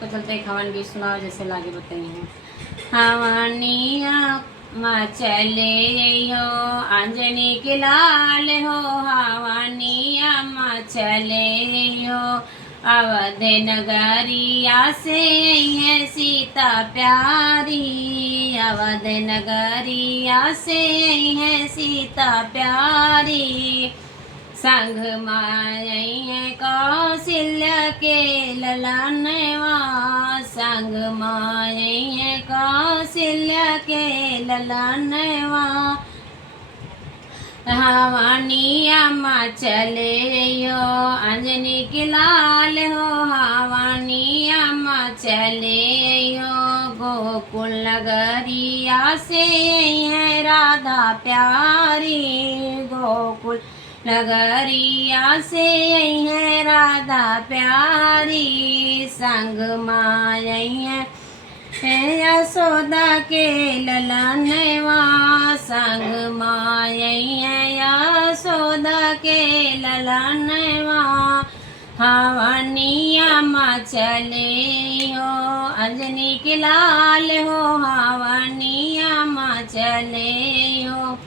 तो चलते खवन गीत सुनाओ जैसे लागे बताइए। हवनिया माँ चले हो आंजनी के लाल हो, हवनिया माँ चले हो अवध नगरिया से है सीता प्यारी, अवध नगरिया से है सीता प्यारी। संग माई है कौशल्य के ललनवा, संग माई है कौशल्य के ललनवा। हवनिया माँ चले हो अंजनी के लाल हो, हवनिया माँ चले हो गोकुल नगरिया से है राधा प्यारी, गोकुल नगरिया से है राधा प्यारी। संग माई है यशोदा के ललनवा, संग माई है यशोदा के ललनवा। हवनिया माँ चले हो अंजनी के लाल हो, हवनिया माँ चले हो।